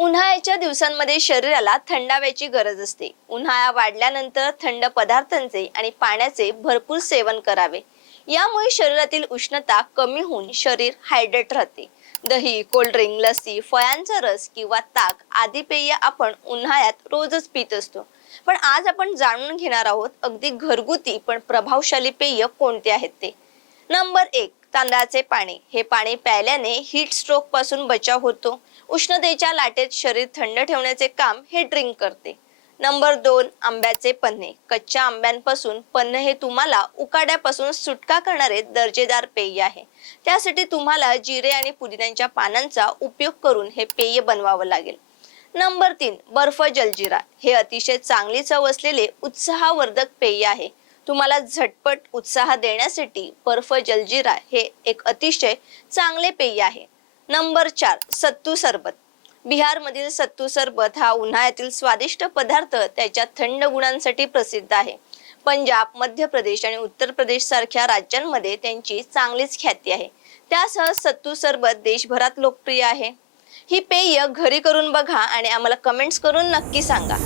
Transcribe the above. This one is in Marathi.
उन्हाळ्याच्या दिवसांमध्ये शरीराला थंडाव्याची गरज असते. उन्हाळा वाढल्यानंतर थंड पदार्थांचे आणि पाण्याचे भरपूर सेवन करावे. यामुळे शरीरातील उष्णता कमी होऊन शरीर हायड्रेट राहते. दही, कोल्ड्रिंक, लस्सी, फळांचा रस किंवा ताक आदी पेय आपण उन्हाळ्यात रोजच पित असतो. पण आज आपण जाणून घेणार आहोत अगदी घरगुती पण प्रभावशाली पेय कोणते आहेत ते. नंबर एक, तांदळाचे पाणी. हे पाणी प्यायल्याने हीट स्ट्रोक पासून बचाव होतो. उष्णतेच्या लाटेत शरीर थंड ठेवण्याचे काम हे ड्रिंक करते. नंबर दोन, आंब्याचे पन्हे. कच्च्या आंब्यांपासून पन्हे हे तुम्हाला उकाड्यापासून सुटका करणारे दर्जेदार पेय आहे. त्यासाठी तुम्हाला जिरे आणि पुदिन्याच्या पानांचा उपयोग करून हे पेय बनवावं लागेल. नंबर तीन, बर्फ जलजिरा. हे अतिशय चांगली चव असलेले उत्साहवर्धक पेय आहे. तुम्हाला झटपट उत्साह देण्यासाठी बर्फ जलजिरा हे एक अतिशय चांगले पेय आहे. नंबर चार, सत्तू सरबत. बिहारमधील सत्तू सरबत हा उन्हाळ्यातील स्वादिष्ट पदार्थ त्याच्या थंड गुणांसाठी प्रसिद्ध आहे. पंजाब, मध्य प्रदेश आणि उत्तर प्रदेश सारख्या राज्यांमध्ये त्यांची चांगलीच ख्याती आहे. त्यासह सत्तू सरबत देशभरात लोकप्रिय आहे. ही पेय घरी करून बघा आणि आम्हाला कमेंट्स करून नक्की सांगा.